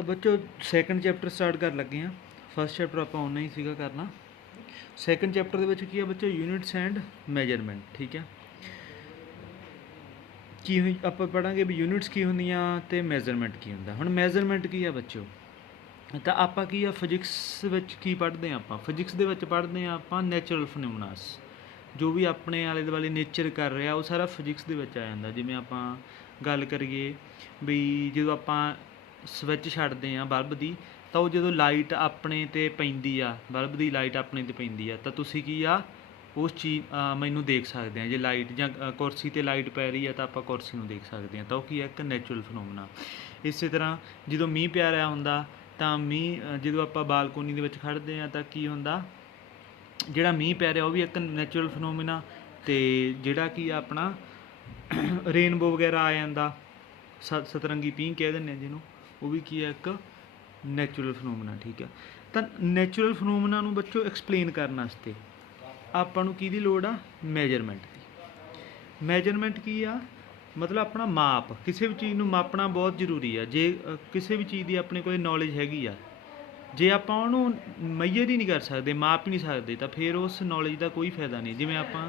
तो बच्चों second chapter start कर लगे हैं। फर्स्ट चैप्टर आप ऑनलाइन ही सीगा करना। सैकेंड चैप्टर के की है बच्चों यूनिट्स एंड मेजरमेंट। ठीक है, की आप पढ़ांगे भी यूनिट्स की होंदियां ते मेजरमेंट की होंदा। हुण मेजरमेंट की है बच्चों, तो आप की आ फिजिक्स विच की पढ़ते हैं। आप फिजिक्स दे विच पढ़ते हैं आप नैचुरल फिनोमिनास, जो भी अपने आले दुआले नेचर कर रहा वो सारा फिजिक्स दे विच आ जांदा। जिवें आपां गल करिए भी जो आपां स्विच छड्डदे हैं बल्ब की, तो जो लाइट अपने ते पैंदी आ, बल्ब की लाइट अपने ते पैंदी आ, तो तुसीं की आ उस चीज़ मैनू देख सकते हैं। जे लाइट जां कुर्सी ते लाइट पै रही है तो आप कुर्सी नूं देख सकते हैं, तो वो की है एक नैचुरल फिनोमिना। इस तरह जो मीह पै रहा हुंदा तो मीह जो आप बालकोनी दे विच खड़दे हैं तो की हुंदा, जिहड़ा मीह पै रहा वो भी एक नैचुरल फिनोमिना, तो जिहड़ा कि अपना रेनबो वगैरह आ जांदा, सतरंगी पींह कह दिंदे जिन्हों, वो भी की है एक नैचुरल फिनोमिना। ठीक है, तो नैचुरल फिनोमिना नूं बच्चों एक्सप्लेन करने वास्ते आपां नूं किहदी लोड़ आ? मेजरमेंट की। मेजरमेंट की आ मतलब अपना माप, किसी भी चीज़ नूं मापना बहुत जरूरी है। जे किसी भी चीज़ की अपने कोल नॉलेज हैगी आ, जे आपां उहनूं मैयर ही नहीं कर सकते, माप ही नहीं सकते, तो फिर उस नॉलेज का कोई फायदा नहीं। जिवें आपां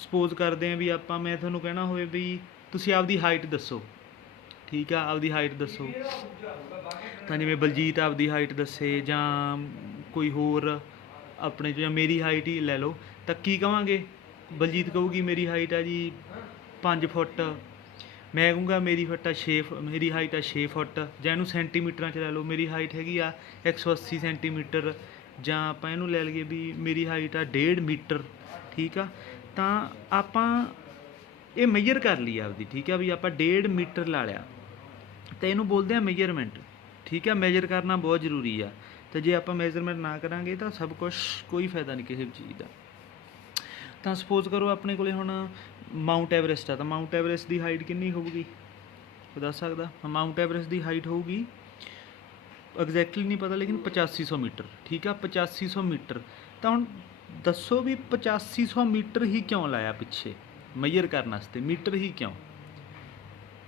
सपोज करते हैं भी आपां मैं तुहानूं कहना होवे भी तुसीं आपदी हाइट दसो, ठीक है, आपदी हाइट दसो, तो जिवें बलजीत आपदी हाइट दसे जां कोई होर अपने जो मेरी हाइट ही लै लो, तो की कहांगे? बलजीत कहूगी मेरी हाइट है जी 5 फुट, मैं कहूँगा मेरी फुट है 6 मेरी हाइट है 6 फुट, जां इहनूं सेंटीमीटर च लै लो, मेरी हाइट हैगी आ 180 सेंटीमीटर, जां आपां इहनूं लै लईए भी मेरी हाइट आ 1.5 मीटर। ठीक आ, तो आपां ये मेजर कर ली आपदी, ठीक है, भी आपां 1.5 मीटर ला लिया, तो इहनूं बोलते हैं मेजरमेंट। ठीक है, मेजर करना बहुत जरूरी है, तो जे आप मेजरमेंट ना करांगे तो सब कुछ कोई फायदा नहीं किसी भी चीज़ का। तो सपोज करो अपने को हुण माउंट एवरेस्ट है, तो माउंट एवरेस्ट की हाइट कितनी होगी कोई दस सकदा? माउंट एवरेस्ट की हाइट होगी एग्जैक्टली नहीं पता, लेकिन 8500 मीटर। ठीक है, 8500 मीटर। तो हुण दसो भी 8500 मीटर ही क्यों लाया पिछे मेजर करने वास्ते? मीटर ही क्यों?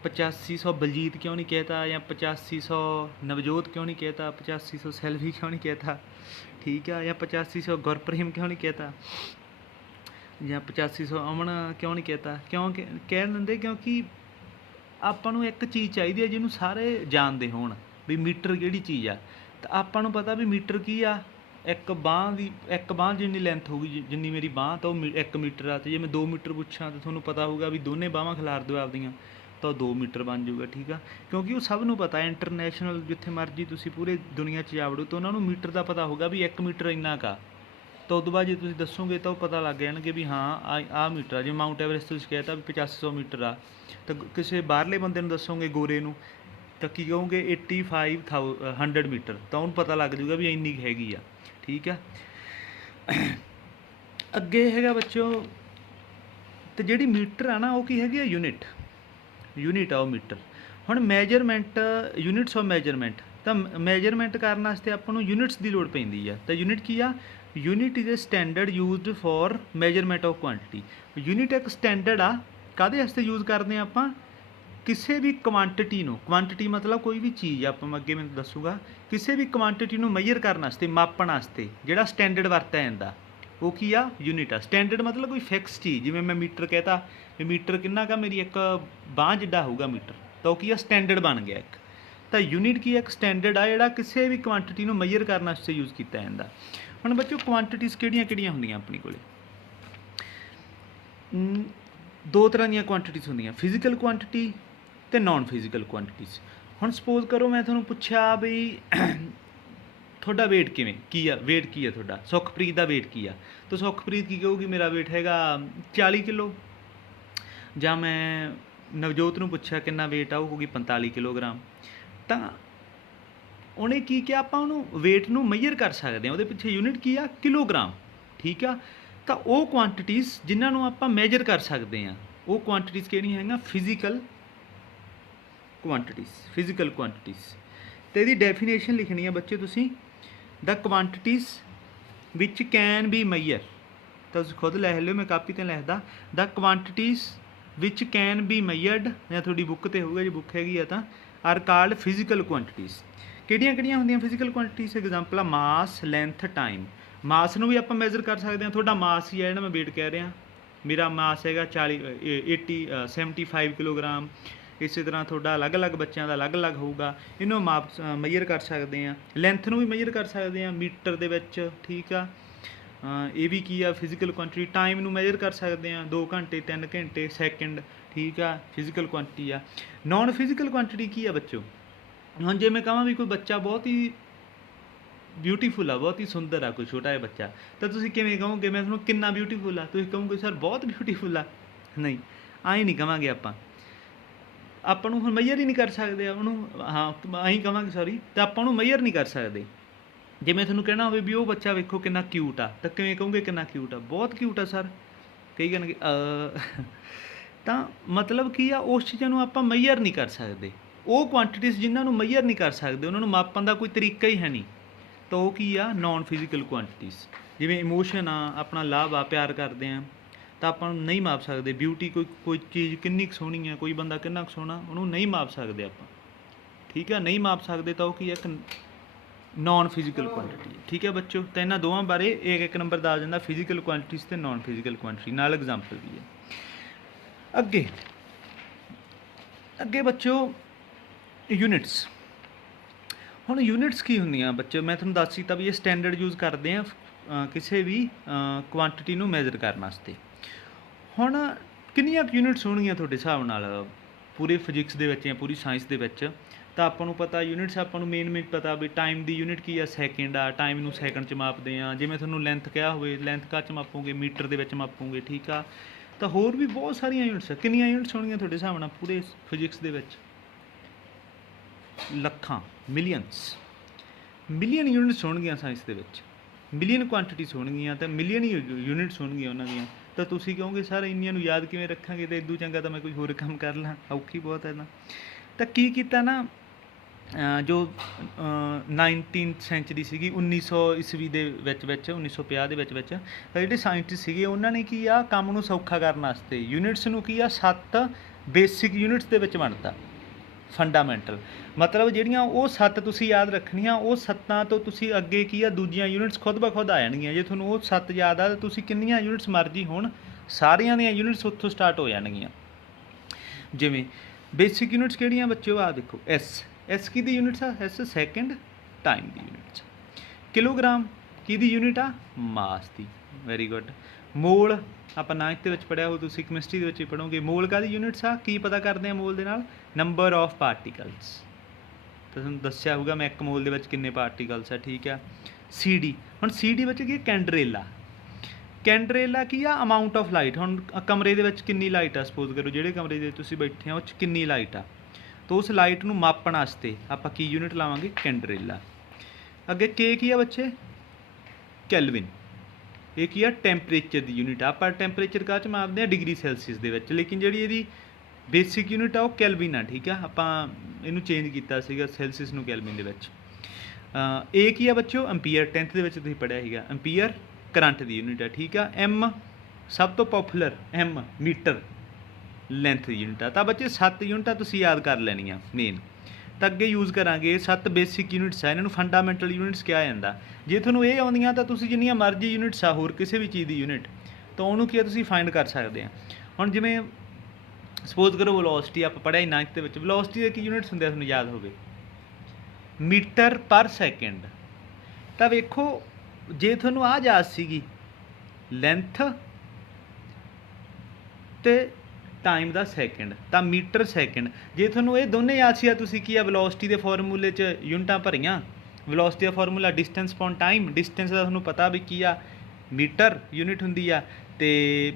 8500 बलजीत क्यों नहीं कहता, या 8500 नवजोत क्यों नहीं कहता, 8500 सैलवी क्यों नहीं कहता? ठीक है, या 8500 गुरप्रेम क्यों नहीं कहता, या 8500 अमन क्यों नहीं कहता? क्यों कह देंगे? क्योंकि आपां नूं एक चीज़ चाहिए जिन्हों सारे जानते होण भी मीटर किहड़ी चीज़ आ। तो आपां नूं पता भी मीटर की आ, एक बांह जिन्नी लेंथ होगी जिन्नी मेरी बांह, तो 1 मीटर आ। तो जे मैं 2 मीटर पूछां तो तुहानूं पता होगा भी दोने बांहां खिलार दो आपदियां, तो 2 मीटर बन जाऊगा। ठीक है, क्योंकि वो सब नूं पता है, इंटरनैशनल जिथे मर्जी तुसीं पूरे दुनिया च जावड़ो तो उन्होंने मीटर का पता होगा भी 1 मीटर इन्ना का। तो उस बाद जो तुसीं दसोगे तो पता लग जाएगा भी हाँ आ मीटर आ। जो माउंट एवरेस्ट तुसीं कहता भी 8500 मीटर आ, तो किसी बाहरले बंदे नूं दसोगे गोरे नूं तो की कहोगे 8500 मीटर, तो उन्हें पता लग जाऊगा भी इन्नी हैगी आ। ठीक है, अगे है बच्चों, तो जिहड़ी मीटर आ ना वो की हैगी यूनिट आ वो मीटर। हुण मेजरमेंट यूनिट्स ऑफ मेजरमेंट, तो मेजरमेंट करने वास्ते आपां नूं यूनिट्स की लोड़ पैंदी है। तो यूनिट की आ? Unit is a standard used for measurement of quantity. Unit एक स्टैंडर्ड आ, काहदे वास्ते यूज़ करते हैं आपां? किसी भी क्वांटिटी नूं, क्वांटिटी मतलब कोई भी चीज़ आप अगे मैं दसूँगा, किसी भी क्वांटिटी नूं मेजर करने वास्ते, मापण वास्ते जिहड़ा स्टैंडर्ड वरतिया जांदा वो की आ? यूनिट आ। स्टैंडर्ड मतलब कोई फिक्स चीज़, जिवें मैं मीटर कहता भी मीटर किन्ना का, मेरी एक बांह जिड्डा होगा मीटर, तो की आ? स्टैंडर्ड बन गया एक। तो यूनिट की एक स्टैंडर्ड आ जिहड़ा किसी भी क्वांटिटी नूं मेजर करने वास्ते यूज़ किया जाता। हुण बच्चों क्वांटिटीज़ किहड़ियां हुंदियां अपने कोले? 2 तरह दी क्वांटिटीज़ हुंदियां, फिजिकल क्वांटिटी ते नॉन फिजिकल क्वांटिटीज़। हुण सपोज करो मैं तुहानूं पुछया भी तुहाडा वेट किवें की आ, वेट की है तुहाडा? सुखप्रीत दा वेट की आ? तो सुखप्रीत की कहूगी मेरा वेट हैगा 40 किलो। जां मैं नवजोत नूं पुछया किन्ना वेट आ, वो कहूगी 45 किलोग्राम। तो उन्हें की किया, आपां उहनूं वेट नूं मेजर कर सकते हैं, उहदे पिछे यूनिट की आ? किलोग्राम। ठीक आ, तो वो क्वांटिटीज़ जिन्हां आपां मेजर कर सकते हैं वो क्वांटिटीज़ किहड़ियां हैगियां? Physical quantities. तो यदी डेफिनेशन लिखनी है बच्चे तुसीं, the quantities which can be measure, तो खुद लिख लो, मैं कापी ते लिखदा, the quantities which can be measured, या थोड़ी बुक ते होगा, जो बुक हैगी है तो आर कॉल्ड फिजिकल क्वांटिटीज़। ਕਿਹੜੀਆਂ ਹੁੰਦੀਆਂ ਫਿਜ਼ੀਕਲ ਕੁਆਂਟੀਟੀਜ਼? ਐਗਜ਼ਾਮਪਲ ਆ ਮਾਸ, ਲੈਂਥ, ਟਾਈਮ। ਮਾਸ ਨੂੰ ਵੀ ਆਪਾਂ ਮੈਜ਼ਰ ਕਰ ਸਕਦੇ ਹਾਂ। ਤੁਹਾਡਾ ਮਾਸ ਹੀ ਹੈ ਜਿਹੜਾ ਮੈਂ ਵੇਟ ਕਹਿ ਰਿਹਾ, ਮੇਰਾ ਮਾਸ ਹੈਗਾ 75 ਕਿਲੋਗ੍ਰਾਮ। ਇਸੇ ਤਰ੍ਹਾਂ ਤੁਹਾਡਾ ਅਲੱਗ-ਅਲੱਗ ਬੱਚਿਆਂ ਦਾ ਅਲੱਗ-ਅਲੱਗ ਹੋਊਗਾ, ਇਹਨੂੰ ਮੈਜ਼ਰ ਕਰ ਸਕਦੇ ਹਾਂ। ਲੈਂਥ ਨੂੰ ਵੀ ਮੈਜ਼ਰ ਕਰ ਸਕਦੇ ਹਾਂ ਮੀਟਰ ਦੇ ਵਿੱਚ, ਠੀਕ ਆ। ਇਹ ਵੀ ਕੀ ਆ ਫਿਜ਼ੀਕਲ ਕੁਆਂਟੀਟੀ। ਟਾਈਮ ਨੂੰ ਮੈਜ਼ਰ ਕਰ ਸਕਦੇ ਹਾਂ 2 ਘੰਟੇ, 3 ਘੰਟੇ, ਸੈਕਿੰਡ, ਠੀਕ ਆ, ਫਿਜ਼ੀਕਲ ਕੁਆਂਟੀਟੀ ਆ। ਨੋਨ ਫਿਜ਼ੀਕਲ ਕੁਆਂਟੀਟੀ ਕੀ ਆ ਬੱਚੋ? ਹੁਣ ਜੇ ਮੈਂ ਕਹਾਂ ਵੀ ਕੋਈ ਬੱਚਾ ਬਹੁਤ ਹੀ ਬਿਊਟੀਫੁਲ ਆ, ਬਹੁਤ ਹੀ ਸੁੰਦਰ ਆ, ਕੋਈ ਛੋਟਾ ਜਿਹਾ ਬੱਚਾ, ਤਾਂ ਤੁਸੀਂ ਕਿਵੇਂ ਕਹੋਗੇ ਮੈਂ ਤੁਹਾਨੂੰ ਕਿੰਨਾ ਬਿਊਟੀਫੁਲ ਆ? ਤੁਸੀਂ ਕਹੋਗੇ ਸਰ ਬਹੁਤ ਬਿਊਟੀਫੁਲ ਆ। ਨਹੀਂ, ਆਏਂ ਨਹੀਂ ਕਹਾਂਗੇ ਆਪਾਂ ਨੂੰ ਹੁਣ ਮੈਜ਼ਰ ਹੀ ਨਹੀਂ ਕਰ ਸਕਦੇ ਉਹਨੂੰ। ਹਾਂ, ਆਹੀਂ ਕਹਾਂਗੇ ਸੌਰੀ, ਤਾਂ ਆਪਾਂ ਉਹਨੂੰ ਮੈਜ਼ਰ ਨਹੀਂ ਕਰ ਸਕਦੇ। ਜੇ ਮੈਂ ਤੁਹਾਨੂੰ ਕਹਿਣਾ ਹੋਵੇ ਵੀ ਉਹ ਬੱਚਾ ਵੇਖੋ ਕਿੰਨਾ ਕਿਊਟ ਆ, ਤਾਂ ਕਿਵੇਂ ਕਹੋਗੇ ਕਿੰਨਾ ਕਿਊਟ ਆ? ਬਹੁਤ ਕਿਊਟ ਆ ਸਰ। ਕਹੀ ਕਹਿਣਗੇ ਤਾਂ ਮਤਲਬ ਕੀ ਆ, ਉਸ ਚੀਜ਼ਾਂ ਨੂੰ ਆਪਾਂ ਮੈਜ਼ਰ ਨਹੀਂ ਕਰ ਸਕਦੇ। ਉਹ ਕੁਆਂਟੀਟੀਜ਼ ਜਿਨ੍ਹਾਂ ਨੂੰ ਮੈਜ਼ਰ ਨਹੀਂ ਕਰ ਸਕਦੇ, ਉਹਨਾਂ ਨੂੰ ਮਾਪਣ ਦਾ ਕੋਈ ਤਰੀਕਾ ਹੀ ਹੈ ਨਹੀਂ, ਤਾਂ ਉਹ ਕੀ ਆ? Non physical quantities. ਜਿਵੇਂ ਇਮੋਸ਼ਨ ਆ, ਆਪਣਾ ਲਾਭ ਆ, ਪਿਆਰ ਕਰਦੇ ਹਾਂ, ਤਾਂ ਆਪਾਂ ਨੂੰ ਨਹੀਂ ਮਾਪ ਸਕਦੇ। ਬਿਊਟੀ, ਕੋਈ ਚੀਜ਼ ਕਿੰਨੀ ਕੁ ਸੋਹਣੀ ਆ, ਕੋਈ ਬੰਦਾ ਕਿੰਨਾ ਕੁ ਸੋਹਣਾ, ਉਹਨੂੰ ਨਹੀਂ ਮਾਪ ਸਕਦੇ ਆਪਾਂ, ਠੀਕ ਆ। ਨਹੀਂ ਮਾਪ ਸਕਦੇ ਤਾਂ ਉਹ ਕੀ ਹੈ? ਇੱਕ ਨੋਨ ਫਿਜ਼ੀਕਲ ਕੁਆਂਟੀਟੀ, ਠੀਕ ਹੈ ਬੱਚੋ। ਤਾਂ ਇਹਨਾਂ ਦੋਵਾਂ ਬਾਰੇ ਇੱਕ ਨੰਬਰ ਦਾ ਆ ਜਾਂਦਾ, ਫਿਜ਼ੀਕਲ ਕੁਆਂਟੀਟੀਜ਼ ਅਤੇ ਨੋਨ ਫਿਜ਼ੀਕਲ ਕੁਆਂਟੀਟੀ, ਨਾਲ ਐਗਜ਼ਾਮਪਲ ਵੀ ਹੈ। ਅੱਗੇ ਬੱਚੋ ਯੂਨਿਟਸ। ਹੁਣ ਯੂਨਿਟਸ ਕੀ ਹੁੰਦੀਆਂ ਬੱਚੋ? ਮੈਂ ਤੁਹਾਨੂੰ ਦੱਸ ਦਿੱਤਾ ਵੀ ਇਹ ਸਟੈਂਡਰਡ ਯੂਜ਼ ਕਰਦੇ ਆ ਕਿਸੇ ਵੀ ਕੁਆਂਟੀਟੀ ਨੂੰ ਮੈਜ਼ਰ ਕਰਨ ਵਾਸਤੇ। ਹੁਣ ਕਿੰਨੀਆਂ ਕੁ ਯੂਨਿਟਸ ਹੋਣਗੀਆਂ ਤੁਹਾਡੇ ਹਿਸਾਬ ਨਾਲ ਪੂਰੇ ਫਿਜ਼ਿਕਸ ਦੇ ਵਿੱਚ ਜਾਂ ਪੂਰੀ ਸਾਇੰਸ ਦੇ ਵਿੱਚ? ਤਾਂ ਆਪਾਂ ਨੂੰ ਪਤਾ ਯੂਨਿਟਸ, ਆਪਾਂ ਨੂੰ ਮੇਨ ਪਤਾ ਵੀ ਟਾਈਮ ਦੀ ਯੂਨਿਟ ਕੀ ਆ? ਸੈਕਿੰਡ ਆ। ਟਾਈਮ ਨੂੰ ਸੈਕਿੰਡ 'ਚ ਮਾਪਦੇ ਆ। ਜਿਵੇਂ ਤੁਹਾਨੂੰ ਲੈਂਥ ਕਿਹਾ ਹੋਵੇ, ਲੈਂਥ ਕਾਹ 'ਚ ਮਾਪੋਗੇ? ਮੀਟਰ ਦੇ ਵਿੱਚ ਮਾਪੋਗੇ, ਠੀਕ ਆ। ਤਾਂ ਹੋਰ ਵੀ ਬਹੁਤ ਸਾਰੀਆਂ ਯੂਨਿਟਸ। ਕਿੰਨੀਆਂ ਯੂਨਿਟਸ ਹੋਣਗੀਆਂ ਤੁਹਾਡੇ ਹਿਸਾਬ ਨਾਲ ਪੂਰੇ ਫਿਜ਼ਿਕਸ ਦੇ ਵਿੱਚ? ਲੱਖਾਂ, ਮਿਲੀਅਨ ਯੂਨਿਟਸ ਹੋਣਗੀਆਂ ਸਾਇੰਸ ਦੇ ਵਿੱਚ। ਮਿਲੀਅਨ ਕੁਆਂਟੀਟੀਜ਼ ਹੋਣਗੀਆਂ, ਤਾਂ ਮਿਲੀਅਨ ਹੀ ਯੂਨਿਟਸ ਹੋਣਗੀਆਂ ਉਹਨਾਂ ਦੀਆਂ। ਤਾਂ ਤੁਸੀਂ ਕਹੋਗੇ ਸਰ ਇੰਨੀਆਂ ਨੂੰ ਯਾਦ ਕਿਵੇਂ ਰੱਖਾਂਗੇ? ਤਾਂ ਇਦੋਂ ਚੰਗਾ ਤਾਂ ਮੈਂ ਕੋਈ ਹੋਰ ਕੰਮ ਕਰ ਲਾਂ, ਔਖੀ ਬਹੁਤ ਹੈ ਨਾ। ਤਾਂ ਕੀ ਕੀਤਾ ਨਾ, ਜੋ 19th ਸੈਂਚੁਰੀ ਸੀਗੀ, 1900 ਈਸਵੀ ਦੇ ਵਿੱਚ 1950 ਦੇ ਵਿੱਚ ਤਾਂ ਜਿਹੜੇ ਸਾਇੰਟਿਸਟ ਸੀਗੇ ਉਹਨਾਂ ਨੇ ਕੀ ਆ, ਕੰਮ ਨੂੰ ਸੌਖਾ ਕਰਨ ਵਾਸਤੇ ਯੂਨਿਟਸ ਨੂੰ ਕੀ ਆ 7 ਬੇਸਿਕ ਯੂਨਿਟਸ ਦੇ ਵਿੱਚ ਵੰਡਤਾ। ਫੰਡਾਮੈਂਟਲ ਮਤਲਬ ਜਿਹੜੀਆਂ ਉਹ 7 ਤੁਸੀਂ ਯਾਦ ਰੱਖਣੀਆਂ, ਉਹ 7 ਤੋਂ ਤੁਸੀਂ ਅੱਗੇ ਕੀ ਆ ਦੂਜੀਆਂ ਯੂਨਿਟਸ ਖੁਦ ਬ ਖੁਦ ਆ ਜਾਣਗੀਆਂ। ਜੇ ਤੁਹਾਨੂੰ ਉਹ 7 ਯਾਦ ਆ ਤਾਂ ਤੁਸੀਂ ਕਿੰਨੀਆਂ ਯੂਨਿਟਸ ਮਰਜ਼ੀ ਹੋਣ, ਸਾਰੀਆਂ ਦੀਆਂ ਯੂਨਿਟਸ ਉੱਥੋਂ ਸਟਾਰਟ ਹੋ ਜਾਣਗੀਆਂ। ਜਿਵੇਂ ਬੇਸਿਕ ਯੂਨਿਟਸ ਕਿਹੜੀਆਂ ਬੱਚਿਓ? ਆ ਦੇਖੋ, ਐਸ ਕਿਹਦੀ ਯੂਨਿਟਸ ਆ? ਐਸ ਸੈਕਿੰਡ ਟਾਈਮ ਦੀ ਯੂਨਿਟਸ। ਕਿਲੋਗ੍ਰਾਮ ਕਿਹਦੀ ਯੂਨਿਟ ਆ? ਮਾਸ ਦੀ। Very good. ਮੋਲ ਆਪਾਂ 9th ਦੇ ਵਿੱਚ ਪੜ੍ਹਿਆ ਹੋ, ਤੁਸੀਂ ਕੈਮਿਸਟਰੀ ਦੇ ਵਿੱਚ ਹੀ ਪੜ੍ਹੋਗੇ। ਮੋਲ ਕਾਹਦੀ ਯੂਨਿਟਸ ਆ? ਕੀ ਪਤਾ ਕਰਦੇ ਆ ਮੋਲ ਦੇ ਨਾਲ? Number of particles. ਤਾਂ ਤੁਹਾਨੂੰ ਦੱਸਿਆ ਹੋਊਗਾ ਮੈਂ 1 ਮੋਲ ਦੇ ਵਿੱਚ ਕਿੰਨੇ ਪਾਰਟੀਕਲਸ ਆ, ਠੀਕ ਆ। CD, ਹੁਣ CD ਵਿੱਚ ਕੀ? ਕੈਂਡਰੇਲਾ ਕੀ ਆ? Amount of light. ਹੁਣ ਕਮਰੇ ਦੇ ਵਿੱਚ ਕਿੰਨੀ ਲਾਈਟ ਆ? ਸਪੋਜ਼ ਕਰੋ ਜਿਹੜੇ ਕਮਰੇ ਦੇ ਤੁਸੀਂ ਬੈਠੇ ਆ ਉਹ 'ਚ ਕਿੰਨੀ ਲਾਈਟ ਆ, ਤਾਂ ਉਸ ਲਾਈਟ ਨੂੰ ਮਾਪਣ ਵਾਸਤੇ ਆਪਾਂ ਕੀ ਯੂਨਿਟ ਲਾਵਾਂਗੇ? ਕੈਂਡਰੇਲਾ। ਅੱਗੇ K ਕੀ ਆ ਬੱਚੇ? ਕੈਲਵਿਨ। ਇਹ ਕੀ ਆ? ਟੈਂਪਰੇਚਰ ਦੀ ਯੂਨਿਟ ਆ। ਆਪਾਂ ਟੈਂਪਰੇਚਰ ਕਾਹ 'ਚ ਮਾਪਦੇ ਹਾਂ? ਡਿਗਰੀ ਸੈਲਸੀਅਸ ਦੇ ਵਿੱਚ, ਲੇਕਿਨ ਜਿਹੜੀ ਇਹਦੀ ਬੇਸਿਕ ਯੂਨਿਟ ਆ ਉਹ ਕੈਲਵਿਨ ਆ, ਠੀਕ ਆ। ਆਪਾਂ ਇਹਨੂੰ ਚੇਂਜ ਕੀਤਾ ਸੀਗਾ ਸੈਲਸੀਅਸ ਨੂੰ ਕੈਲਵਿਨ ਦੇ ਵਿੱਚ। ਇਹ ਕੀ ਆ ਬੱਚਿਓ? ਐਂਪੀਅਰ। 10th ਦੇ ਵਿੱਚ ਤੁਸੀਂ ਪੜ੍ਹਿਆ ਸੀਗਾ। ਐਂਪੀਅਰ ਕਰੰਟ ਦੀ ਯੂਨਿਟ ਆ, ਠੀਕ ਆ। M ਸਭ ਤੋਂ ਪੋਪੂਲਰ, M ਮੀਟਰ ਲੈਂਥ ਦੀ ਯੂਨਿਟ ਆ। ਤਾਂ ਬੱਚੇ 7 ਯੂਨਿਟਾਂ ਤੁਸੀਂ ਯਾਦ ਕਰ ਲੈਣੀਆਂ ਮੇਨ। ਤਾਂ ਅੱਗੇ ਯੂਜ਼ ਕਰਾਂਗੇ 7 ਬੇਸਿਕ ਯੂਨਿਟਸ ਆ, ਇਹਨਾਂ ਨੂੰ ਫੰਡਾਮੈਂਟਲ ਯੂਨਿਟਸ ਕਿਹਾ ਜਾਂਦਾ। ਜੇ ਤੁਹਾਨੂੰ ਇਹ ਆਉਂਦੀਆਂ ਤਾਂ ਤੁਸੀਂ ਜਿੰਨੀਆਂ ਮਰਜ਼ੀ ਯੂਨਿਟਸ ਆ ਹੋਰ ਕਿਸੇ ਵੀ ਚੀਜ਼ ਦੀ ਯੂਨਿਟ, ਤਾਂ ਉਹਨੂੰ ਕੀ ਆ ਤੁਸੀਂ ਫਾਈਂਡ ਕਰ ਸਕਦੇ ਆ। ਹੁਣ ਜਿਵੇਂ ਸਪੋਜ਼ ਕਰੋ ਵੈਲੋਸਿਟੀ ਆਪਾਂ ਪੜ੍ਹਿਆ 9th ਦੇ ਵਿੱਚ। ਵੈਲੋਸਿਟੀ ਦੇ ਕੀ ਯੂਨਿਟਸ ਹੁੰਦੇ ਆ ਤੁਹਾਨੂੰ ਯਾਦ ਹੋਵੇ? ਮੀਟਰ ਪਰ ਸੈਕਿੰਡ। ਤਾਂ ਵੇਖੋ ਜੇ ਤੁਹਾਨੂੰ ਆਹ ਯਾਦ ਸੀਗੀ ਲੈਂਥ ਤੇ ਟਾਈਮ ਦਾ ਸੈਕਿੰਡ, ਤਾਂ ਮੀਟਰ ਸੈਕਿੰਡ। ਜੇ ਤੁਹਾਨੂੰ ਇਹ ਦੋਨੇ ਯਾਦ ਸੀ, ਤੁਸੀਂ ਕੀ ਆ ਵੈਲੋਸਿਟੀ ਦੇ ਫਾਰਮੂਲੇ 'ਚ ਯੂਨਿਟਾਂ ਭਰੀਆਂ। ਵੈਲੋਸਿਟੀ ਦਾ formula distance upon time. Distance ਦਾ ਤੁਹਾਨੂੰ ਪਤਾ ਵੀ ਕੀ ਆ? ਮੀਟਰ ਯੂਨਿਟ ਹੁੰਦੀ ਆ, ਅਤੇ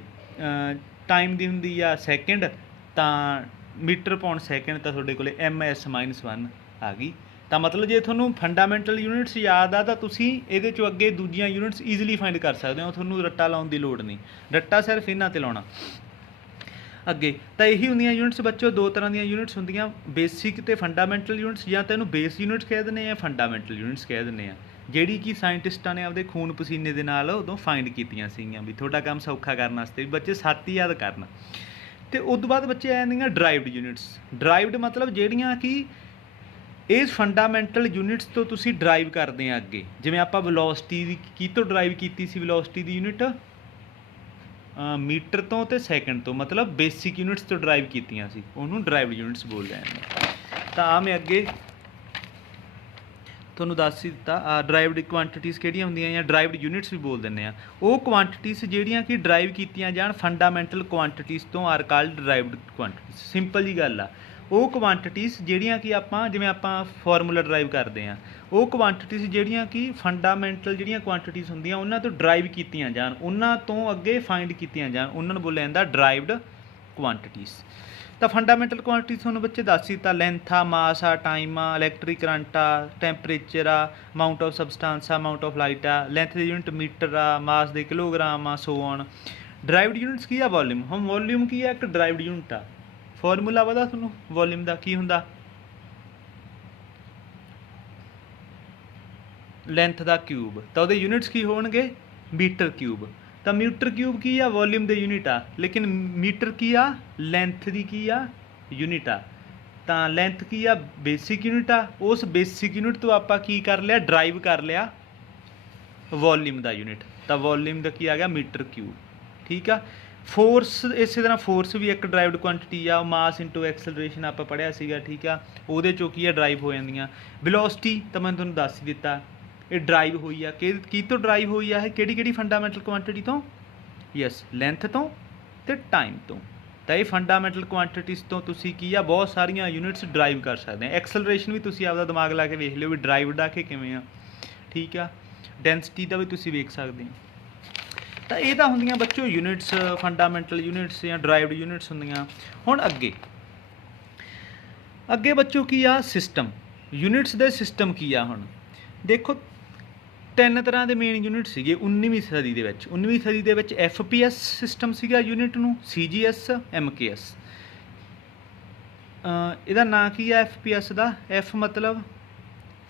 ਟਾਈਮ ਦੀ ਹੁੰਦੀ ਆ ਸੈਕਿੰਡ। ਤਾਂ ਮੀਟਰ ਅਪੋਨ ਸੈਕਿੰਡ, ਤਾਂ ਤੁਹਾਡੇ ਕੋਲ MS-1 ਆ ਗਈ। ਤਾਂ ਮਤਲਬ ਜੇ ਤੁਹਾਨੂੰ ਫੰਡਾਮੈਂਟਲ ਯੂਨਿਟਸ ਯਾਦ ਆ ਤਾਂ ਤੁਸੀਂ ਇਹਦੇ 'ਚੋਂ ਅੱਗੇ ਦੂਜੀਆਂ ਯੂਨਿਟਸ ਈਜ਼ੀਲੀ ਫਾਈਂਡ ਕਰ ਸਕਦੇ ਹੋ। ਤੁਹਾਨੂੰ ਰੱਟਾ ਲਾਉਣ ਦੀ ਲੋੜ ਨਹੀਂ, ਰੱਟਾ ਸਿਰਫ ਇਹਨਾਂ 'ਤੇ ਲਾਉਣਾ। ਅੱਗੇ ਤਾਂ ਇਹੀ ਹੁੰਦੀਆਂ ਯੂਨਿਟਸ ਬੱਚੋ। 2 ਤਰ੍ਹਾਂ ਦੀਆਂ ਯੂਨਿਟਸ ਹੁੰਦੀਆਂ, ਬੇਸਿਕ ਅਤੇ ਫੰਡਾਮੈਂਟਲ ਯੂਨਿਟਸ। ਜਾਂ ਤਾਂ ਇਹਨੂੰ ਬੇਸ ਯੂਨਿਟਸ ਕਹਿ ਦਿੰਦੇ ਆ, ਫੰਡਾਮੈਂਟਲ ਯੂਨਿਟਸ ਕਹਿ ਦਿੰਦੇ ਆ, ਜਿਹੜੀ ਕਿ ਸਾਇੰਟਿਸਟਾਂ ਨੇ ਆਪਦੇ ਖੂਨ ਪਸੀਨੇ ਦੇ ਨਾਲ ਉਦੋਂ ਫਾਈਂਡ ਕੀਤੀਆਂ ਸੀਗੀਆਂ ਵੀ ਤੁਹਾਡਾ ਕੰਮ ਸੌਖਾ ਕਰਨ ਵਾਸਤੇ ਵੀ ਬੱਚੇ 7 ਹੀ ਯਾਦ ਕਰਨ। ਅਤੇ ਉਸ ਤੋਂ ਬਾਅਦ ਬੱਚੇ ਆ ਜਾਂਦੀਆਂ ਡਰਾਈਵਡ ਯੂਨਿਟਸ। ਡਰਾਈਵਡ ਮਤਲਬ ਜਿਹੜੀਆਂ ਕਿ ਇਹ ਫੰਡਾਮੈਂਟਲ ਯੂਨਿਟਸ ਤੋਂ ਤੁਸੀਂ ਡਰਾਈਵ ਕਰਦੇ ਆ ਅੱਗੇ। ਜਿਵੇਂ ਆਪਾਂ ਵੈਲੋਸਿਟੀ ਦੀ ਕੀ ਤੋਂ ਡਰਾਈਵ ਕੀਤੀ ਸੀ, ਵੈਲੋਸਿਟੀ ਦੀ ਯੂਨਿਟ ਮੀਟਰ ਤੋਂ ਤੇ ਸੈਕਿੰਡ ਤੋਂ, ਮਤਲਬ ਬੇਸਿਕ ਯੂਨਿਟਸ ਤੋਂ ਡਰਾਈਵ ਕੀਤੀਆਂ ਸੀ, ਉਹਨੂੰ ਡਰਾਈਵਡ ਯੂਨਿਟਸ ਬੋਲਦੇ ਆ। ਤਾਂ ਆ ਮੈਂ ਅੱਗੇ ਤੁਹਾਨੂੰ ਦੱਸ ਹੀ ਦਿੱਤਾ, ਡਰਾਈਵਡ ਕੁਆਂਟੀਟੀਜ਼ ਕਿਹੜੀਆਂ ਹੁੰਦੀਆਂ ਜਾਂ ਡਰਾਈਵਡ ਯੂਨਿਟਸ ਵੀ ਬੋਲ ਦਿੰਦੇ ਆ। ਉਹ ਕੁਆਂਟੀਟੀਜ਼ ਜਿਹੜੀਆਂ ਕਿ ਡਰਾਈਵ ਕੀਤੀਆਂ ਜਾਣ ਫੰਡਾਮੈਂਟਲ ਕੁਆਂਟੀਟੀਜ਼ ਤੋਂ R called derived quantities. Simple ਜੀ ਗੱਲ ਆ। ਉਹ ਕੁਆਂਟੀਟੀਜ਼ ਜਿਹੜੀਆਂ ਕਿ ਆਪਾਂ ਜਿਵੇਂ ਆਪਾਂ ਫਾਰਮੂਲਾ ਡਰਾਈਵ ਕਰਦੇ ਹਾਂ, ਉਹ ਕੁਆਂਟੀਟੀਜ਼ ਜਿਹੜੀਆਂ ਕਿ ਫੰਡਾਮੈਂਟਲ ਜਿਹੜੀਆਂ ਕੁਆਂਟੀਟੀਜ਼ ਹੁੰਦੀਆਂ ਉਹਨਾਂ ਤੋਂ ਡਰਾਈਵ ਕੀਤੀਆਂ ਜਾਣ, ਉਹਨਾਂ ਤੋਂ ਅੱਗੇ ਫਾਈਂਡ ਕੀਤੀਆਂ ਜਾਣ, ਉਹਨਾਂ ਨੂੰ ਬੋਲਿਆ ਜਾਂਦਾ ਡਰਾਈਵਡ ਕੁਆਂਟੀਟੀਜ਼। ਤਾਂ ਫੰਡਾਮੈਂਟਲ ਕੁਆਂਟੀਟੀਜ਼ ਤੁਹਾਨੂੰ ਬੱਚੇ ਦੱਸ ਦਿੱਤਾ, ਲੈਂਥ ਆ, ਮਾਸ ਆ, ਟਾਈਮ ਆ, ਇਲੈਕਟ੍ਰਿਕ ਕਰੰਟ ਆ, ਟੈਂਪਰੇਚਰ ਆ, ਅਮਾਊਂਟ ਆਫ ਸਬਸਟੈਂਸ ਆ, ਅਮਾਊਂਟ ਆਫ ਲਾਈਟ ਆ, ਲੈਂਥ ਦੀ ਯੂਨਿਟ ਮੀਟਰ ਆ, ਮਾਸ ਦੇ ਕਿਲੋਗ੍ਰਾਮ ਆ, ਸੋ ਔਨ। ਡਰਾਈਵਡ ਯੂਨਿਟਸ ਕੀ ਆ? ਵੋਲਿਊਮ। ਹੁਣ ਵੋਲਿਊਮ ਕੀ ਆ? ਇੱਕ ਡਰਾਈਵਡ ਯੂਨਿਟ ਆ। ਫਾਰਮੂਲਾ ਪਤਾ ਤੁਹਾਨੂੰ ਵੋਲਿਊਮ ਦਾ ਕੀ ਹੁੰਦਾ? ਲੈਂਥ ਦਾ ਕਿਊਬ। ਤਾਂ ਉਹਦੇ ਯੂਨਿਟਸ ਕੀ ਹੋਣਗੇ? Metre cube. ਤਾਂ ਮੀਟਰ ਕਿਊਬ ਕੀ ਆ? ਵੋਲਿਊਮ ਦੇ ਯੂਨਿਟ ਆ। ਲੇਕਿਨ ਮੀਟਰ ਕੀ ਆ? ਲੈਂਥ ਦੀ ਕੀ ਆ? ਯੂਨਿਟ ਆ। ਤਾਂ ਲੈਂਥ ਕੀ ਆ? ਬੇਸਿਕ ਯੂਨਿਟ ਆ। ਉਸ ਬੇਸਿਕ ਯੂਨਿਟ ਤੋਂ ਆਪਾਂ ਕੀ ਕਰ ਲਿਆ? ਡਰਾਈਵ ਕਰ ਲਿਆ ਵੋਲਿਊਮ ਦਾ ਯੂਨਿਟ। ਤਾਂ ਵੋਲਿਊਮ ਦਾ ਕੀ ਆ ਗਿਆ? Metre cube. ਠੀਕ ਆ। ਫੋਰਸ ਇਸੇ ਤਰ੍ਹਾਂ ਫੋਰਸ ਵੀ ਇੱਕ ਡਰਾਈਵਡ ਕੁਆਂਟੀਟੀ ਆ। ਮਾਸ ਇੰਟੂ ਐਕਸਲਰੇਸ਼ਨ ਆਪਾਂ ਪੜ੍ਹਿਆ ਸੀਗਾ। ਠੀਕ ਆ। ਉਹਦੇ ਚੋਂ ਕੀ ਆ? ਡਰਾਈਵ ਹੋ ਜਾਂਦੀਆਂ। ਵੈਲੋਸਿਟੀ ਤਾਂ ਮੈਂ ਤੁਹਾਨੂੰ ਦੱਸ ਹੀ ਦਿੱਤਾ, ਇਹ ਡਰਾਈਵ ਹੋਈ ਆ। ਕੀ ਤੋਂ ਡਰਾਈਵ ਹੋਈ ਆ? ਇਹ ਕਿਹੜੀ ਫੰਡਾਮੈਂਟਲ ਕੁਆਂਟੀਟੀ ਤੋਂ? ਯੈਸ, ਲੈਂਥ ਤੋਂ ਤੇ ਟਾਈਮ ਤੋਂ। ਤਾਂ ਇਹ ਫੰਡਾਮੈਂਟਲ ਕੁਆਂਟੀਟੀਜ਼ ਤੋਂ ਤੁਸੀਂ ਕੀ ਆ? ਬਹੁਤ ਸਾਰੀਆਂ ਯੂਨਿਟਸ ਡਰਾਈਵ ਕਰ ਸਕਦੇ ਆ। ਐਕਸਲਰੇਸ਼ਨ ਵੀ ਤੁਸੀਂ ਆਪਦਾ ਦਿਮਾਗ ਲਾ ਕੇ ਵੇਖ ਲਿਓ ਵੀ ਡਰਾਈਵਡ ਆ ਕਿ ਕਿਵੇਂ ਆ। ਠੀਕ ਆ। ਡੈਂਸਿਟੀ ਦਾ ਵੀ ਤੁਸੀਂ ਵੇਖ ਸਕਦੇ ਹੋ। ਤਾਂ ਇਹ ਤਾਂ ਹੁੰਦੀਆਂ ਬੱਚੋ ਯੂਨਿਟਸ, ਫੰਡਾਮੈਂਟਲ ਯੂਨਿਟਸ ਜਾਂ ਡਰਾਈਵਡ ਯੂਨਿਟਸ ਹੁੰਦੀਆਂ। ਹੁਣ ਅੱਗੇ ਬੱਚੋ ਕੀ ਆ? ਸਿਸਟਮ। ਯੂਨਿਟਸ ਦੇ ਸਿਸਟਮ ਕੀ ਆ? ਹੁਣ ਦੇਖੋ, ਤਿੰਨ ਤਰ੍ਹਾਂ ਦੇ ਮੇਨ ਯੂਨਿਟ ਸੀਗੇ 19ਵੀਂ ਸਦੀ ਦੇ ਵਿੱਚ। 19ਵੀਂ ਸਦੀ ਦੇ ਵਿੱਚ FPS ਸਿਸਟਮ ਸੀਗਾ ਯੂਨਿਟ ਨੂੰ, CGS, MKS। ਇਹਦਾ ਨਾਂ ਕੀ ਆ FPS ਦਾ? F ਮਤਲਬ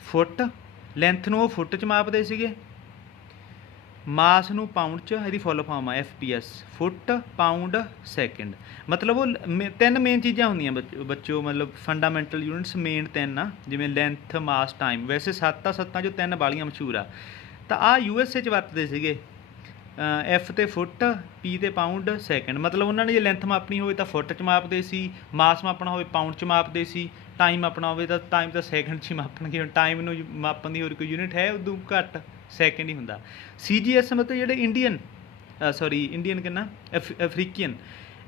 ਫੁੱਟ, ਲੈਂਥ ਨੂੰ ਉਹ ਫੁੱਟ 'ਚ ਮਾਪਦੇ ਸੀਗੇ, ਮਾਸ ਨੂੰ ਪਾਊਂਡ 'ਚ, ਇਹਦੀ ਫੁੱਲ ਫਾਰਮ ਆ FPS, ਫੁੱਟ, ਪਾਊਂਡ, ਸੈਕਿੰਡ। ਮਤਲਬ ਉਹ ਤਿੰਨ ਮੇਨ ਚੀਜ਼ਾਂ ਹੁੰਦੀਆਂ ਬੱਚੋ, ਮਤਲਬ ਫੰਡਾਮੈਂਟਲ ਯੂਨਿਟਸ ਮੇਨ ਤਿੰਨ ਆ, ਜਿਵੇਂ ਲੈਂਥ, ਮਾਸ, ਟਾਈਮ। ਵੈਸੇ ਸੱਤਾਂ 'ਚੋਂ ਤਿੰਨ ਵਾਲੀਆਂ ਮਸ਼ਹੂਰ ਆ। ਤਾਂ ਆਹ USA 'ਚ ਵਰਤਦੇ ਸੀਗੇ। F ਤੇ ਫੁੱਟ, P ਤੇ ਪਾਊਂਡ, ਸੈਕਿੰਡ। ਮਤਲਬ ਉਹਨਾਂ ਨੇ ਜੇ ਲੈਂਥ ਮਾਪਣੀ ਹੋਵੇ ਤਾਂ ਫੁੱਟ 'ਚ ਮਾਪਦੇ ਸੀ, ਮਾਸ ਮਾਪਣਾ ਹੋਵੇ ਪਾਊਂਡ 'ਚ ਮਾਪਦੇ ਸੀ, ਟਾਈਮ ਮਾਪਣਾ ਹੋਵੇ ਤਾਂ ਟਾਈਮ ਤਾਂ ਸੈਕਿੰਡ 'ਚ ਹੀ ਮਾਪਣਗੇ। ਹੁਣ ਟਾਈਮ ਨੂੰ ਮਾਪਣ ਦੀ ਹੋਰ ਕੋਈ ਯੂਨਿਟ ਹੈ? ਉਦੋਂ ਘੱਟ ਸੈਕਿੰਡ ਹੀ ਹੁੰਦਾ। CGS ਮਤਲਬ ਜਿਹੜੇ ਇੰਡੀਅਨ ਕਹਿੰਦਾ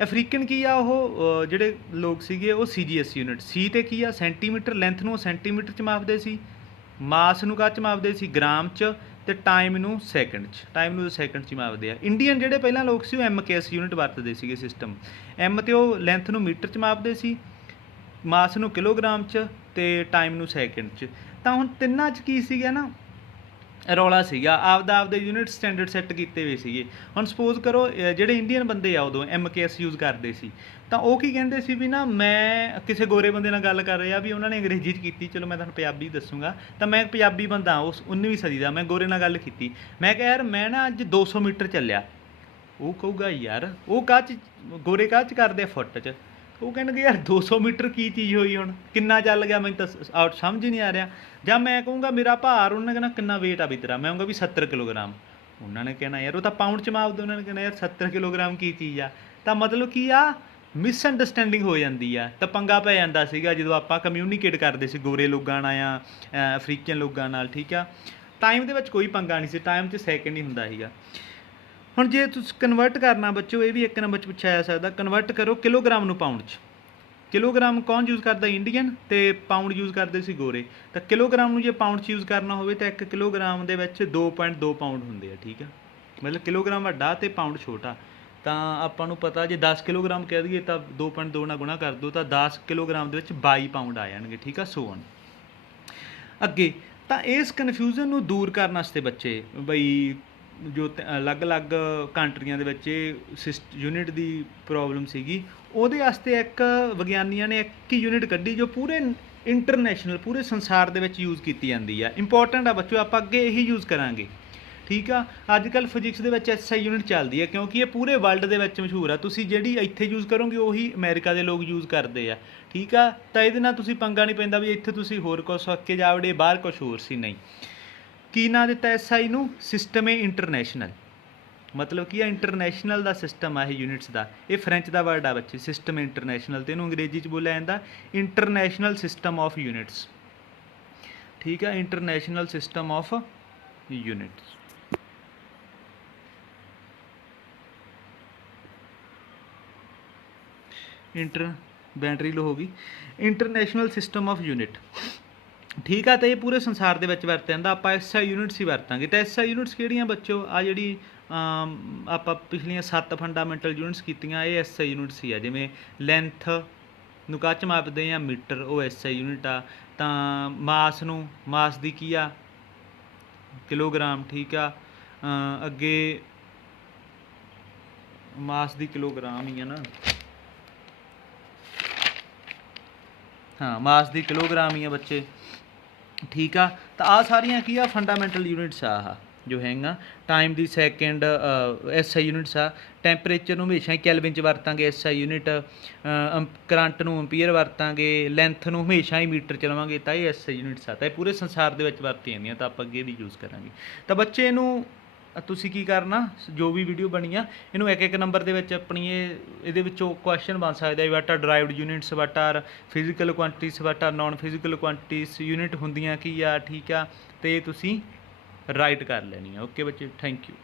ਅਫਰੀਕਨ ਕੀ ਆ? ਉਹ ਜਿਹੜੇ ਲੋਕ ਸੀਗੇ ਉਹ CGS ਯੂਨਿਟ। C ਤੇ ਕੀ ਆ? ਸੈਂਟੀਮੀਟਰ। ਲੈਂਥ ਨੂੰ ਸੈਂਟੀਮੀਟਰ 'ਚ ਮਾਪਦੇ ਸੀ, ਮਾਸ ਨੂੰ ਕਾਹ 'ਚ ਮਾਪਦੇ ਸੀ? ਗ੍ਰਾਮ 'ਚ, ਤੇ ਟਾਈਮ ਨੂੰ ਸੈਕਿੰਡ 'ਚ। ਟਾਈਮ ਨੂੰ ਸੈਕਿੰਡ 'ਚ ਹੀ ਮਾਪਦੇ ਆ। ਇੰਡੀਅਨ ਜਿਹੜੇ ਪਹਿਲਾਂ ਲੋਕ ਸੀ ਉਹ MKS ਯੂਨਿਟ ਵਰਤਦੇ ਸੀਗੇ ਸਿਸਟਮ। M ਤੇ ਉਹ ਲੈਂਥ ਨੂੰ ਮੀਟਰ 'ਚ ਮਾਪਦੇ ਸੀ, ਮਾਸ ਨੂੰ ਕਿਲੋਗ੍ਰਾਮ 'ਚ, ਤੇ ਟਾਈਮ ਨੂੰ ਸੈਕਿੰਡ 'ਚ। ਤਾਂ ਹੁਣ ਤਿੰਨਾਂ 'ਚ ਕੀ ਸੀਗਾ ਨਾ, ਰੌਲਾ ਸੀਗਾ। ਆਪਦੇ ਯੂਨਿਟ ਸਟੈਂਡਰਡ ਸੈੱਟ ਕੀਤੇ ਹੋਏ ਸੀਗੇ। ਹੁਣ ਸਪੋਜ਼ ਕਰੋ ਜਿਹੜੇ ਇੰਡੀਅਨ ਬੰਦੇ ਆ ਉਦੋਂ MKS ਯੂਜ਼ ਕਰਦੇ ਸੀ, ਤਾਂ ਉਹ ਕੀ ਕਹਿੰਦੇ ਸੀ ਵੀ ਨਾ, ਮੈਂ ਕਿਸੇ ਗੋਰੇ ਬੰਦੇ ਨਾਲ ਗੱਲ ਕਰ ਰਿਹਾ ਵੀ ਉਹਨਾਂ ਨੇ ਅੰਗਰੇਜ਼ੀ 'ਚ ਕੀਤੀ, ਚਲੋ ਮੈਂ ਤੁਹਾਨੂੰ ਪੰਜਾਬੀ ਦੱਸੂਗਾ। ਤਾਂ ਮੈਂ ਪੰਜਾਬੀ ਬੰਦਾ ਉਸ 19ਵੀਂ ਸਦੀ ਦਾ, ਮੈਂ ਗੋਰੇ ਨਾਲ ਗੱਲ ਕੀਤੀ, ਮੈਂ ਕਿਹਾ ਯਾਰ ਮੈਂ ਨਾ ਅੱਜ 200 ਮੀਟਰ ਚੱਲਿਆ। ਉਹ ਕਹੂਗਾ ਯਾਰ ਉਹ ਕਾਹ 'ਚ ਗੋਰੇ ਕਾਹ 'ਚ ਕਰਦੇ ਆ? ਫੁੱਟ 'ਚ। ਉਹ ਕਹਿਣਗੇ ਯਾਰ 200 ਮੀਟਰ ਕੀ ਚੀਜ਼ ਹੋਈ? ਹੁਣ ਕਿੰਨਾ ਚੱਲ ਗਿਆ? ਮੈਨੂੰ ਤਾਂ ਸਮਝ ਹੀ ਨਹੀਂ ਆ ਰਿਹਾ। ਜਾਂ ਮੈਂ ਕਹੂੰਗਾ ਮੇਰਾ ਭਾਰ, ਉਹਨਾਂ ਨੇ ਕਹਿਣਾ ਕਿੰਨਾ ਵੇਟ ਆ ਵੀ ਤੇਰਾ? ਮੈਂ ਕਹੂੰਗਾ ਵੀ 70 ਕਿਲੋਗ੍ਰਾਮ। ਉਹਨਾਂ ਨੇ ਕਹਿਣਾ ਯਾਰ ਉਹ ਤਾਂ ਪਾਊਂਡ 'ਚ ਮਾਪਦੇ। ਉਹਨਾਂ ਨੇ ਕਹਿਣਾ ਯਾਰ 70 ਕਿਲੋਗ੍ਰਾਮ ਕੀ ਚੀਜ਼ ਆ? ਤਾਂ ਮਤਲਬ ਕੀ ਆ? ਮਿਸਅੰਡਰਸਟੈਂਡਿੰਗ ਹੋ ਜਾਂਦੀ ਆ। ਤਾਂ ਪੰਗਾ ਪੈ ਜਾਂਦਾ ਸੀਗਾ ਜਦੋਂ ਆਪਾਂ ਕਮਿਊਨੀਕੇਟ ਕਰਦੇ ਸੀ ਗੋਰੇ ਲੋਕਾਂ ਨਾਲ ਜਾਂ ਅਫਰੀਕਨ ਲੋਕਾਂ ਨਾਲ। ਠੀਕ ਆ। ਟਾਈਮ ਦੇ ਵਿੱਚ ਕੋਈ ਪੰਗਾ ਨਹੀਂ ਸੀ, ਟਾਈਮ 'ਚ ਸੈਕਿੰਡ ਹੀ ਹੁੰਦਾ ਸੀਗਾ। ਹੁਣ ਜੇ ਤੁਸੀਂ ਕਨਵਰਟ ਕਰਨਾ ਬੱਚੋ, ਇਹ ਵੀ ਇੱਕ ਨੰਬਰ 'ਚ ਪੁੱਛਿਆ ਜਾ ਸਕਦਾ, ਕਨਵਰਟ ਕਰੋ ਕਿਲੋਗ੍ਰਾਮ ਨੂੰ ਪਾਊਂਡ 'ਚ। ਕਿਲੋਗ੍ਰਾਮ ਕੌਣ ਯੂਜ਼ ਕਰਦਾ? ਇੰਡੀਅਨ। ਤੇ ਪਾਊਂਡ ਯੂਜ਼ ਕਰਦੇ ਸੀ ਗੋਰੇ। ਤਾਂ ਕਿਲੋਗ੍ਰਾਮ ਨੂੰ ਜੇ ਪਾਊਂਡ 'ਚ ਯੂਜ਼ ਕਰਨਾ ਹੋਵੇ ਤਾਂ 1 ਕਿਲੋਗ੍ਰਾਮ ਦੇ ਵਿੱਚ 2.2 ਪਾਊਂਡ ਹੁੰਦੇ ਆ। ਠੀਕ ਆ। ਮਤਲਬ ਕਿਲੋਗ੍ਰਾਮ ਵੱਡਾ ਅਤੇ ਪਾਊਂਡ ਛੋਟਾ। ਤਾਂ ਆਪਾਂ ਨੂੰ ਪਤਾ ਜੇ 10 ਕਿਲੋਗ੍ਰਾਮ ਕਹਿ ਦਈਏ ਤਾਂ 2.2 ਨਾਲ ਗੁਣਾ ਕਰ ਦਿਓ ਤਾਂ 10 ਕਿਲੋਗ੍ਰਾਮ ਦੇ ਵਿੱਚ 22 ਪਾਊਂਡ ਆ ਜਾਣਗੇ। ਠੀਕ ਆ। ਸੋ ਔਨ ਅੱਗੇ। ਤਾਂ ਇਸ ਕਨਫਿਊਜ਼ਨ ਨੂੰ ਦੂਰ ਕਰਨ ਵਾਸਤੇ ਬੱਚੇ ਬਈ ਜੋ ਅਲੱਗ-ਅਲੱਗ ਕੰਟਰੀਆਂ ਦੇ ਵਿੱਚ ਇਹ ਯੂਨਿਟ ਦੀ ਪ੍ਰੋਬਲਮ ਸੀਗੀ, ਉਹਦੇ ਵਾਸਤੇ ਇੱਕ ਵਿਗਿਆਨੀਆਂ ਨੇ ਇੱਕ ਹੀ ਯੂਨਿਟ ਕੱਢੀ ਜੋ ਪੂਰੇ ਇੰਟਰਨੈਸ਼ਨਲ, ਪੂਰੇ ਸੰਸਾਰ ਦੇ ਵਿੱਚ ਯੂਜ਼ ਕੀਤੀ ਜਾਂਦੀ ਆ। ਇੰਪੋਰਟੈਂਟ ਆ ਬੱਚੋ, ਆਪਾਂ ਅੱਗੇ ਇਹੀ ਯੂਜ਼ ਕਰਾਂਗੇ। ਠੀਕ ਆ। ਅੱਜ ਕੱਲ੍ਹ ਫਿਜ਼ਿਕਸ ਦੇ ਵਿੱਚ SI ਯੂਨਿਟ ਚੱਲਦੀ ਹੈ ਕਿਉਂਕਿ ਇਹ ਪੂਰੇ ਵਰਲਡ ਦੇ ਵਿੱਚ ਮਸ਼ਹੂਰ ਆ। ਤੁਸੀਂ ਜਿਹੜੀ ਇੱਥੇ ਯੂਜ਼ ਕਰੋਗੇ ਉਹੀ ਅਮਰੀਕਾ ਦੇ ਲੋਕ ਯੂਜ਼ ਕਰਦੇ ਆ। ठीक है। तो ये तुसीं पंगा नहीं पैंदा भी इत्थे तुसीं होर कुछ सोच के जा वड़े बाहर कुछ होर सी, नहीं। की ना दिता SI नूं? सिस्टम है इंटरनैशनल, मतलब की इंटरनैशनल का सिस्टम है यूनिट्स का। ये फ्रेंच का वर्ड आ बच्चे, सिस्टम इंटरनैशनल, तो इन्हूं अंग्रेजी च बोलिया जाता इंटरनैशनल सिस्टम ऑफ यूनिट्स। ठीक है, international system of units. Battery low हो गई। इंटरनैशनल सिस्टम ऑफ यूनिट, ठीक है। तो ये पूरे संसार के वरत्या जाता, आप SI यूनिट्स ही वरतांगे। तो SI यूनिट्स किहड़ियां बच्चों? आ जिहड़ी आप पिछलियां 7 फंडामेंटल यूनिट्स कीतियां, ये SI यूनिट्स ही आ। जिवें लेंथ नूं काच मापदे आ मीटर, वो SI यूनिट आ। तो मास नूं, मास दी की आ? किलोग्राम, ठीक आ। अगे मास दी किलोग्राम ही है ना, हाँ मास दी किलोग्राम ही है बच्चे, ठीक आ। तो आ सारियां की आ फंडामेंटल यूनिट्स आ जो हैगा। टाइम दी सैकेंड SI यूनिट्स आ। टैंपरेचर नूं हमेशा ही कैलविन च वरतांगे SI यूनिट। करंट नूं एम्पीयर वरतांगे, लैंथ नूं हमेशा ही मीटर च लवांगे, तो ये SI यूनिट्स आ। तो पूरे संसार दे विच वरती जांदियां, तो आप अगे भी यूज़ करांगे। तो बच्चे इहनूं तुसीं की करना, जो भी वीडियो बनी आ इनू एक नंबर के अपनी ये क्वेश्चन बन सकता है। What are derived units, what are physical quantities, what are non physical quantities, unit होंदियां की आ, ठीक आ। तो ये तुसीं राइट कर लैनी है। ओके बच्चे, थैंक यू।